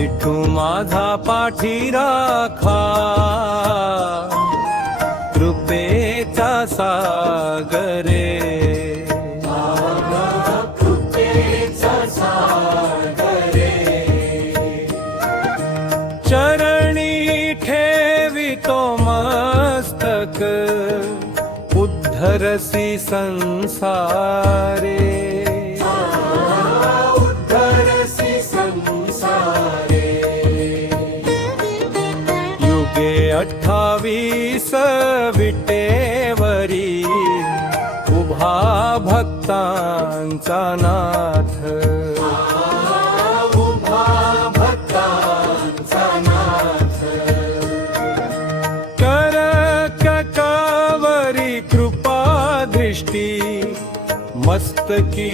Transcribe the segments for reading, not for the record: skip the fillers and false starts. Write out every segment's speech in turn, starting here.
विठू माझा पाठी राखा, कृपेचा सागरे, कृपेचा सागरे, चरणी ठेवितो मस्तक, उद्धरसी संसारे, उद्धरसी संसारे, युगे 28 विटेवरी, उभा भक्तांचा नाथ, उभा भक्तांचा नाथ, कर ककावरी कृपा दृष्टी, मस्तकी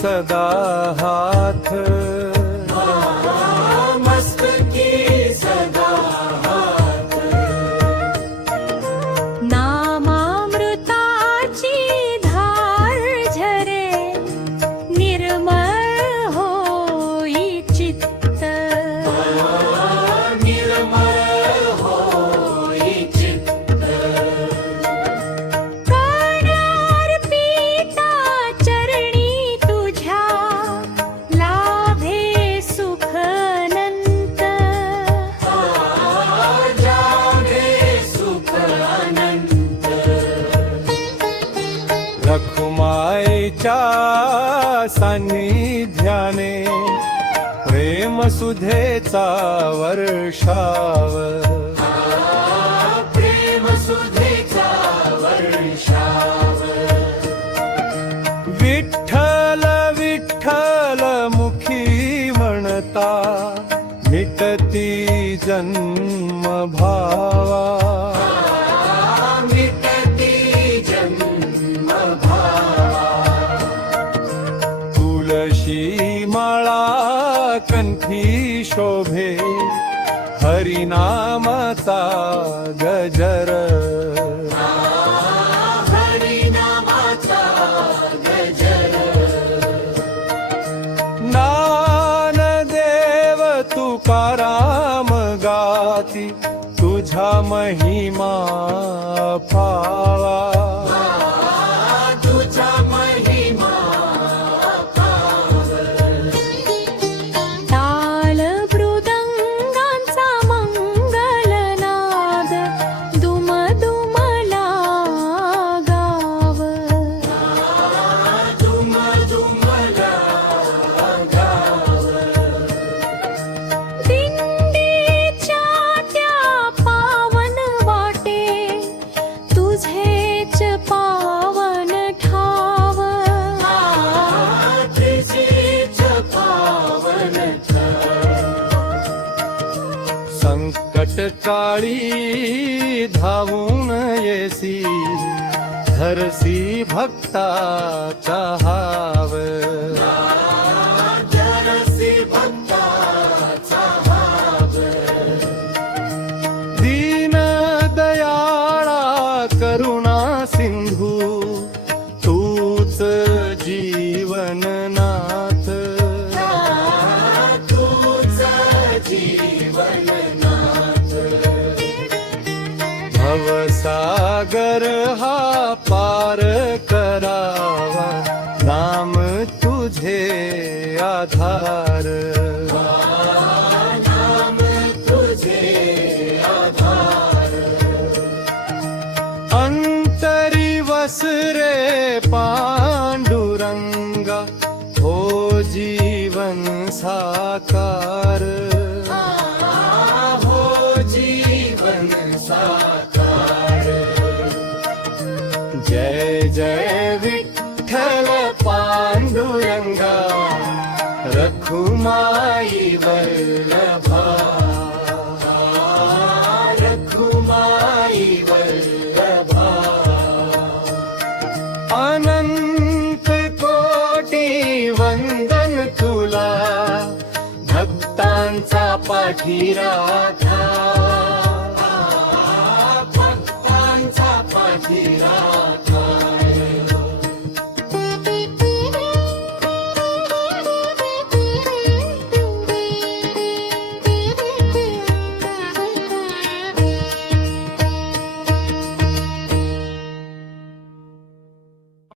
सदा हाथ, मस्तकी सदा हाथ, नामामृताची धार झरे, निर्मळ होई चित्त, निर्मळ होई चित्त, प्राणार्पिता चरणी तुझ्या, लाभे सुख अनंत, जागे सुख अनंत, रखुमाईच्या सान्निध्याने, प्रेम सुधेचा वर्षाव, प्रेम सुधेचा वर्षाव, विठ्ठल विठ्ठल मुखी म्हणता, मिटती जन्म भावा, मिटती जन्म भावा, तुळशी माळा कंठी शोभे, हरिनामाचा गजर, हरिनामाचा गजर, ज्ञानदेव तुकाराम गाती, तुझा महिमा पावा, तुझा महिमा ताल मृदंगांचा मंगलनाद, दुम दुमला गाव, दुम दुमला गाव, दिंडीच्या त्या पावन वाटे, तुझेच पावन ठाव, तुझेच पावन संकट काळी धावून येसी, धरसी भक्ताचा हाव, धरसी भक्ताचा हाव, दीन दयाळा करुणा सिंधू, तूच जीवननाथ, तूच जीवननाथ, भवसागर हा पार करावा, नाम तुझे आधार, नाम तुझे आधार, अंतरी वसरे पांडुरंगा, हो जीवन साकार, हो जीवन साकार, जय जय विठ्ठल पांडुरंगा, रखुमाई वल्लभा, रखुमाई वल्लभा, अनंत कोटी वंदन तुला, भक्तांचा पाठी राखा.